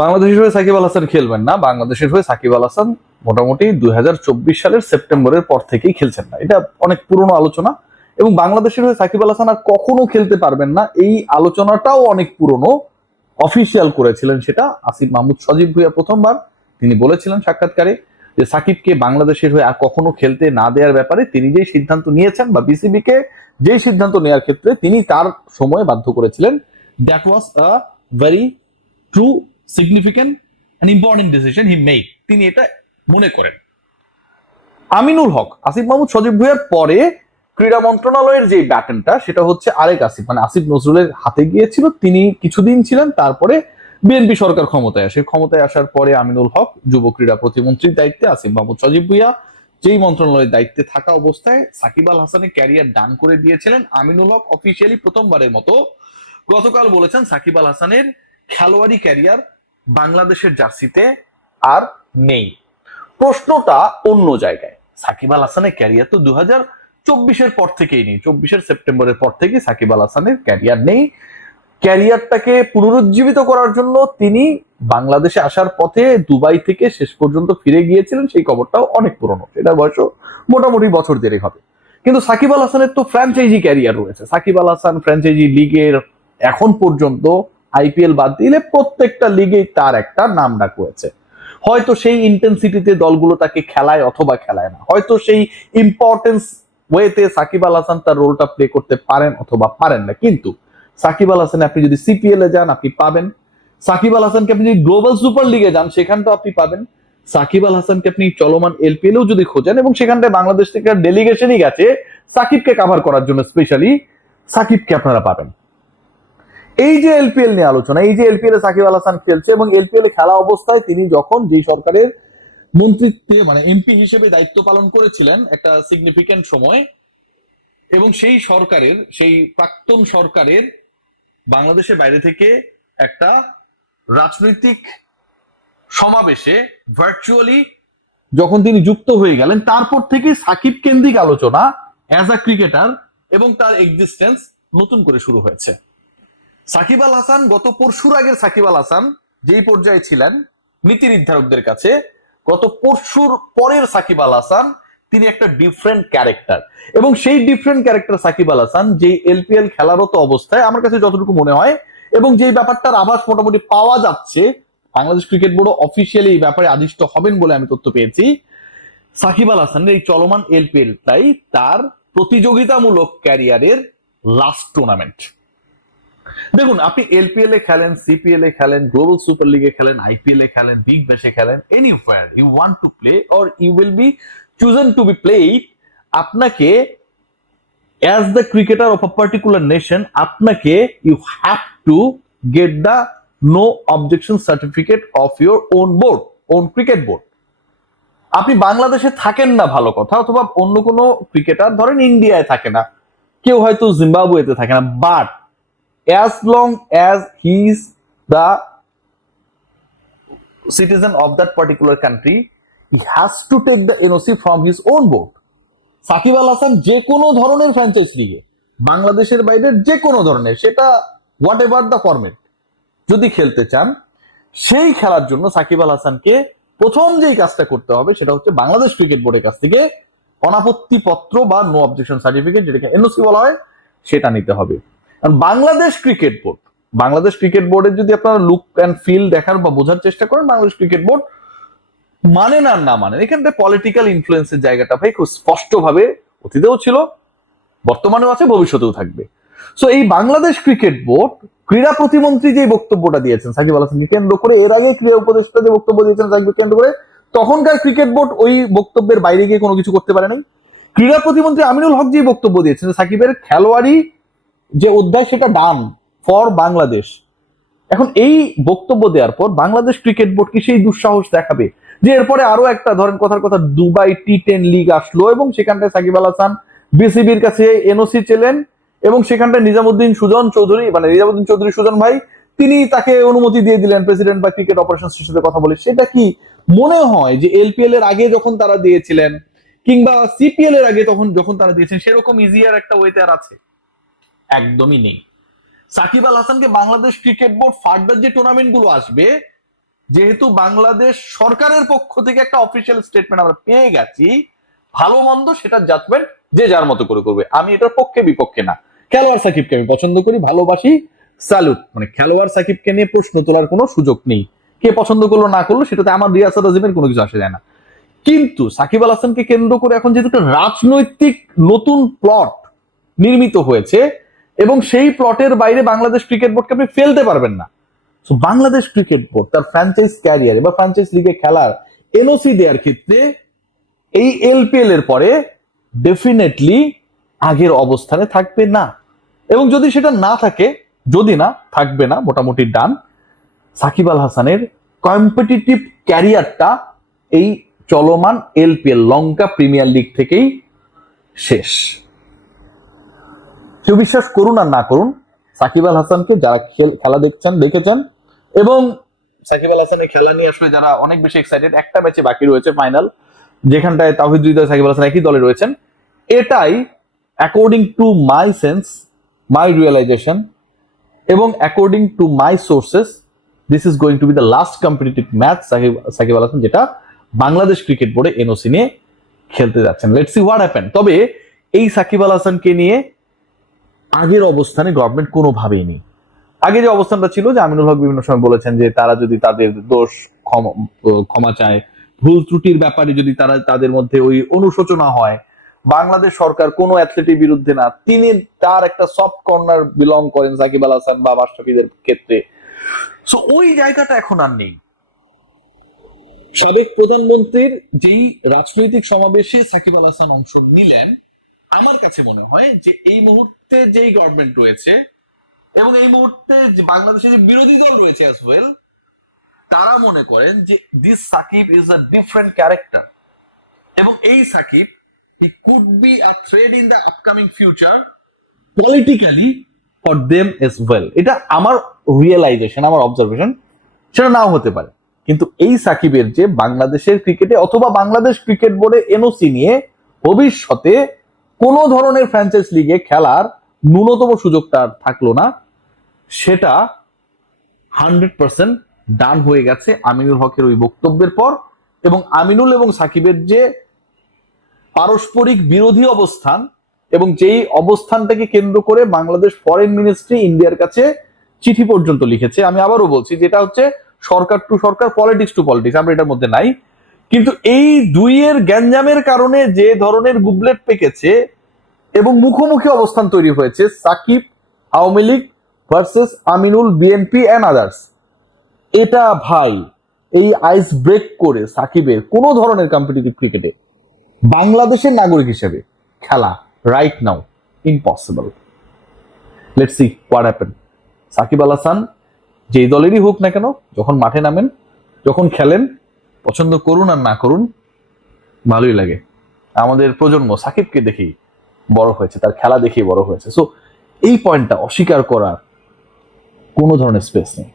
বাংলাদেশের হয়ে সাকিব আল হাসান খেলবেন না। বাংলাদেশের হয়ে সাকিব আল হাসান মোটামুটি 2024 সালের সেপ্টেম্বরের পর থেকেই খেলছেন না, এটা অনেক পুরনো আলোচনা। এবং বাংলাদেশের হয়ে সাকিব আল হাসান আর কখনো খেলতে পারবেন না, এই আলোচনাটাও অনেক পুরনো। অফিসিয়াল করেছিলেন সেটা আসিফ মাহমুদ সজীব ভুঁইয়া প্রথমবার। তিনি বলেছিলেন সাক্ষাৎকারে যে সাকিবকে বাংলাদেশের হয়ে আর কখনো খেলতে না দেওয়ার ব্যাপারে তিনি যেই সিদ্ধান্ত নিয়েছেন বা বিসিবি কে যেই সিদ্ধান্ত নেওয়ার ক্ষেত্রে তিনি তার সময় বাধ্য করেছিলেন, that was a very true, significant and important decision he made, তিনি এটা মনে করেন। আমিনুল হক আসিফ মাহমুদ সজীব ভুঁইয়ার পরে ক্রীড়া মন্ত্রণালয়ের যে ব্যাটনটা সেটা হচ্ছে আরেক আসিফ, মানে আসিফ নজরুলের হাতে গিয়েছিল। তিনি কিছুদিন ছিলেন, তারপরে বিএনপি সরকার ক্ষমতায় আসে। ক্ষমতায় আসার পরে আমিনুল হক যুব ক্রীড়া প্রতিমন্ত্রীর দায়িত্বে, আসিফ মাহমুদ সজীব ভুঁইয়া যেই মন্ত্রণালয়ের দায়িত্বে থাকা অবস্থায় সাকিব আল হাসানের ক্যারিয়ার ডান করে দিয়েছিলেন। আমিনুল হক অফিসিয়ালি প্রথমবারের মতো গতকাল বলেছেন সাকিব আল হাসানের খেলোয়াড়ি ক্যারিয়ার বাংলাদেশের জার্সিতে আর নেই। প্রশ্নটা অন্য জায়গায়। সাকিব আল হাসানের ক্যারিয়ার তো 2024-এর পর থেকেই নেই, 24-এর সেপ্টেম্বরের পর থেকেই সাকিব আল হাসানের ক্যারিয়ার নেই। ক্যারিয়ারটাকে পুনরুজ্জীবিত করার জন্য তিনি বাংলাদেশে আসার পথে দুবাই থেকে শেষ পর্যন্ত ফিরে গিয়েছিলেন, সেই খবরটাও অনেক পুরনো, এটার বয়সও মোটামুটি বছর দেড়েক হবে। কিন্তু সাকিব আল হাসানের তো ফ্র্যাঞ্চাইজি ক্যারিয়ার রয়েছে। সাকিব আল হাসান ফ্র্যাঞ্চাইজি লিগের এখন পর্যন্ত আইপিএল বাদ দিলে প্রত্যেকটা লিগেই তার একটা নাম ডাক রয়েছে। হয়তো সেই ইন্টেন্সিটিতে দলগুলো তাকে খেলায় অথবা খেলায় না, হয়তো সেই ইম্পর্টেন্স ওয়েতে সাকিব আল হাসান তার রোলটা প্লে করতে পারেন অথবা পারেন না, কিন্তু সাকিব আল হাসান আপনি যদি সিপিএল এ যান আপনি পাবেন। সাকিব আল হাসানকে আপনি যদি গ্লোবাল সুপার লিগে যান সেখানটাও আপনি পাবেন। সাকিব আল হাসানকে আপনি চলমান এলপিএলও যদি খোঁজেন, এবং সেখানটায় বাংলাদেশ থেকে ডেলিগেশনই গেছে সাকিবকে কাভার করার জন্য, স্পেশালি সাকিবকে আপনারা পাবেন। এই যে এলপিএল নিয়ে আলোচনা, এই যে এলপিএল এ সাকিব আল হাসান খেলছে এবং এলপিএল এ খেলা অবস্থায় তিনি যখন যেই সরকারের মন্ত্রিত্বে মানে এমপি হিসেবে দায়িত্ব পালন করেছিলেন একটা সিগনিফিকেন্ট সময়, এবং সেই সরকারের, সেই প্রাক্তন সরকারের বাংলাদেশের বাইরে থেকে একটা রাজনৈতিক সমাবেশে ভার্চুয়ালি যখন তিনি যুক্ত হয়ে গেলেন, তারপর থেকে সাকিব কেন্দ্রিক আলোচনা অ্যাজ আ ক্রিকেটার এবং তার এক্সিস্টেন্স নতুন করে শুরু হয়েছে। সাকিব আল হাসান গত পরশুর আগের সাকিব আল হাসান যেই পর্যায়ে ছিলেন নীতি নির্ধারকদের কাছে, গত পরশুর পরের সাকিব আল হাসান তিনি একটা ডিফারেন্ট ক্যারেক্টার। এবং সেই ডিফারেন্ট ক্যারেক্টার সাকিব আল হাসান যে এলপিএল খেলারত অবস্থায় আমার কাছে যতটুকু মনে হয়, এবং যেই ব্যাপারটার আভাস মোটামুটি পাওয়া যাচ্ছে, বাংলাদেশ ক্রিকেট বোর্ড অফিসিয়ালি এই ব্যাপারে আদিষ্ট হবেন বলে আমি তথ্য পেয়েছি, সাকিব আল হাসানের এই চলমান এলপিএলটাই তার প্রতিযোগিতামূলক ক্যারিয়ারের লাস্ট টুর্নামেন্ট। দেখুন, আপনি এলপিএল এ খেলেন, সিপিএল এ খেলেন, গ্লোবাল সুপার লিগে খেলেন, আইপিএল এ খেলেন, বিগ ব্যাশে খেলেন, anywhere you want to play or you will be chosen to be played, আপনাকে as the cricketer of a particular nation আপনাকে you have to get the no objection certificate of your own board, own cricket board. আপনি বাংলাদেশে থাকেন না ভালো কথা, অথবা অন্য কোনো ক্রিকেটার ধরেন ইন্ডিয়ায় থাকে না, কেউ হয়তো জিম্বাবুয়েতে থাকে না, but as long as he is the citizen of that particular country, he has to take the NOC from his own board. Shakib Al Hasan যে কোনো ধরনের ফ্র্যাঞ্চাইজ লিগে, বাংলাদেশের বাইরে যে কোনো ধরনের, সেটা হোয়াট এভার দ্য ফরম্যাট, যদি খেলতে চান, সেই খেলার জন্য সাকিব আল হাসানকে প্রথম যেই কাজটা করতে হবে সেটা হচ্ছে বাংলাদেশ ক্রিকেট বোর্ডের কাছ থেকে অনাপত্তি পত্র বা নো অবজেকশন সার্টিফিকেট, যেটাকে এনওসি বলা হয়, সেটা নিতে হবে। Bangladesh cricket board, Bangladesh cricket বোর্ডের যদি আপনারা লুক অ্যান্ড ফিল দেখার বা বোঝার চেষ্টা করেন, বাংলাদেশ ক্রিকেট বোর্ড মানেন আর না মানেন, এখানটা পলিটিক্যাল ইনফ্লুয়েন্সের জায়গাটা ভাই খুব স্পষ্টভাবে অতীতেও ছিল, বর্তমানেও আছে, ভবিষ্যতেও থাকবে। সো এই বাংলাদেশ ক্রিকেট বোর্ড, ক্রীড়া প্রতিমন্ত্রী যে বক্তব্যটা দিয়েছেন সাকিব আল হাসানকে কেন্দ্র করে, এর আগে ক্রীড়া উপদেষ্টা যে বক্তব্য দিয়েছেন সাকিবকে কেন্দ্র করে, তখনকার ক্রিকেট বোর্ড ওই বক্তব্যের বাইরে গিয়ে কোনো কিছু করতে পারে নাই। ক্রীড়া প্রতিমন্ত্রী আমিনুল হক যে বক্তব্য দিয়েছেন সাকিবের খেলোয়াড়ি যে অধ্যায় সেটা ডান ফর বাংলাদেশ, এখন এই বক্তব্য দেওয়ার পর বাংলাদেশ ক্রিকেট বোর্ড কি সেই দুঃসাহস দেখাবে যে এরপরে আরো একটা, ধরেন কথার কথা, দুবাই টি10 লিগ আসলো এবং সেখানটায় সাকিব আল হাসান বিসিবির কাছে এনওসি চেলেন, এবং সেখানটায় নিজামুদ্দিন সুজন চৌধুরী, মানে নিজামুদ্দিন চৌধুরী সুজন ভাই, তিনি তাকে অনুমতি দিয়ে দিলেন প্রেসিডেন্ট বা ক্রিকেট অপারেশনের সাথে কথা বলে। সেটা কি মনে হয় যে এলপিএল এর আগে যখন তারা দিয়েছিলেন, কিংবা সিপিএল এর আগে তখন যখন তারা দিয়েছেন, সেরকম ইজিয়ার একটা ওয়েতে আর আছে? একদমই নেই। সাকিব আল হাসানকে বাংলাদেশ ক্রিকেট বোর্ড ফার্দার যে টুর্নামেন্ট গুলো আসবে যেহেতু বাংলাদেশ সরকারের পক্ষ থেকে একটা অফিসিয়াল স্টেটমেন্ট আমরা পেয়ে গেছি, ভালো মন্দ সেটা জাজমেন্ট যে যার মতো করে করবে। আমি এটার পক্ষে বিপক্ষে না। খেলোয়াড় সাকিবকে আমি পছন্দ করি, ভালোবাসি, স্যালুট। মানে খেলোয়াড় সাকিবকে নিয়ে প্রশ্ন তোলার কোনো সুযোগ নেই। কে পছন্দ করলো না করলো সেটাতে আমার রিয়াসাত আজিমের কোনো কিছু আসে যায় না। কিন্তু সাকিব আল হাসানকে কেন্দ্র করে এখন যেহেতু একটা রাজনৈতিক নতুন প্লট নির্মিত হয়েছে, এবং সেই প্লটের বাইরে বাংলাদেশ ক্রিকেট বোর্ডকে আপনি ফেলতে পারবেন না। বাংলাদেশ ক্রিকেট বোর্ড তার ফ্র্যাঞ্চাইজ ক্যারিয়ারে বা ফ্র্যাঞ্চাইজ লিগে খেলার এনওসি দেওয়ার ক্ষেত্রে এই এলপিএল এর পরে ডেফিনেটলি আগের অবস্থানে থাকবে না। এবং যদি সেটা না থাকে, যদি না থাকবে না, মোটামুটি ডান, সাকিব আল হাসানের কম্পিটিটিভ ক্যারিয়ারটা এই চলমান এলপিএল লঙ্কা প্রিমিয়ার লিগ থেকেই শেষ। কেউ বিশ্বাস করুন আর না করুন, সাকিব আল হাসানকে যারা খেলা দেখেছেন এবং সাকিব আল হাসানের খেলা নিয়ে আসলে যারা অনেক বেশি এক্সাইটেড, একটা ম্যাচে বাকি রয়েছে ফাইনাল, যেখানটায় তাওহিদ হৃদয় সাকিব আল হাসান একই দলে রয়েছেন, এটাই according to my sense, my realisation এবং according to my sources, this is going to be the last competitive match Shakib Al Hasan যেটা বাংলাদেশ ক্রিকেট বোর্ডে এনওসি নিয়ে খেলতে যাচ্ছেন। Let's see what happen. তবে এই সাকিব আল হাসানকে নিয়ে আগের অবস্থানে গভর্নমেন্ট কোনোভাবেই নেই। আগে যে অবস্থানটা ছিল যে আমিনুল হক বিভিন্ন সময় বলেছেন যে তারা যদি তাদের দোষ ক্ষমা চায়, ভুল ত্রুটির ব্যাপারে যদি তারা তাদের মধ্যে ওই অনুশোচনা হয়, বাংলাদেশ সরকার কোনো অ্যাথলেটের বিরুদ্ধে না, তিনি তার একটা সফট কর্নার বিলং করেন সাকিব আল হাসান বা মাশরাফিদের ক্ষেত্রে। সো ওই জায়গাটা এখন আর নেই। সাবেক প্রধানমন্ত্রীর যেই রাজনৈতিক সমাবেশে সাকিব আল হাসান অংশ নিলেন, আমার কাছে মনে হয় যে এই মুহূর্তে যেই গভর্নমেন্ট রয়েছে এবং এই মুহূর্তে বাংলাদেশের যে বিরোধী দল রয়েছে অ্যাজ ওয়েল, তারা মনে করেন যে this Shakib is a different character এবং এই Shakib he could be a threat in the upcoming future politically for them as well. এটা আমার রিয়েলাইজেশন, আমার অবজারভেশন, সেটা নাও হতে পারে। কিন্তু এই সাকিবের যে বাংলাদেশের ক্রিকেটে অথবা বাংলাদেশ ক্রিকেট বোর্ডে এনওসি নিয়ে ভবিষ্যতে কোনো ধরনের ফ্র্যাঞ্চাইজ লিগে খেলার ন্যূনতম সুযোগটা থাকলো না, সেটা 100% ডান হয়ে গেছে আমিনুল হকের ওই বক্তব্যের পর। এবং আমিনুল এবং সাকিবের যে পারস্পরিক বিরোধী অবস্থান এবং যেই অবস্থানটাকে কেন্দ্র করে বাংলাদেশ ফরেন মিনিস্ট্রি ইন্ডিয়ার কাছে চিঠি পর্যন্ত লিখেছে, আমি আবারও বলছি যেটা হচ্ছে সরকার টু সরকার, পলিটিক্স টু পলিটিক্স, আমরা এটার মধ্যে নাই। কিন্তু এই দুইয়ের গ্যাঞ্জামের কারণে যে ধরনের গুবলেট পেকেছে এবং মুখোমুখি অবস্থান তৈরি হয়েছে Shakib Awami League versus Aminul BNP and others, এটা ভাই এই আইস ব্রেক করে সাকিবের কোনো ধরনের কম্পিটিটিভ ক্রিকেটে বাংলাদেশের নাগরিক হিসেবে খেলা right now impossible. Let's see what happen. Shakib Al Hasan যেই দলেরই হোক না কেন, যখন মাঠে নামেন, যখন খেলেন, পছন্দ করুন আর না করুন, ভালোই লাগে। আমাদের প্রজন্ম সাকিবকে দেখেই বড় হয়েছে, তার খেলা দেখেই বড় হয়েছে। সো এই পয়েন্টটা অস্বীকার করার কোনো ধরনের স্পেস নেই।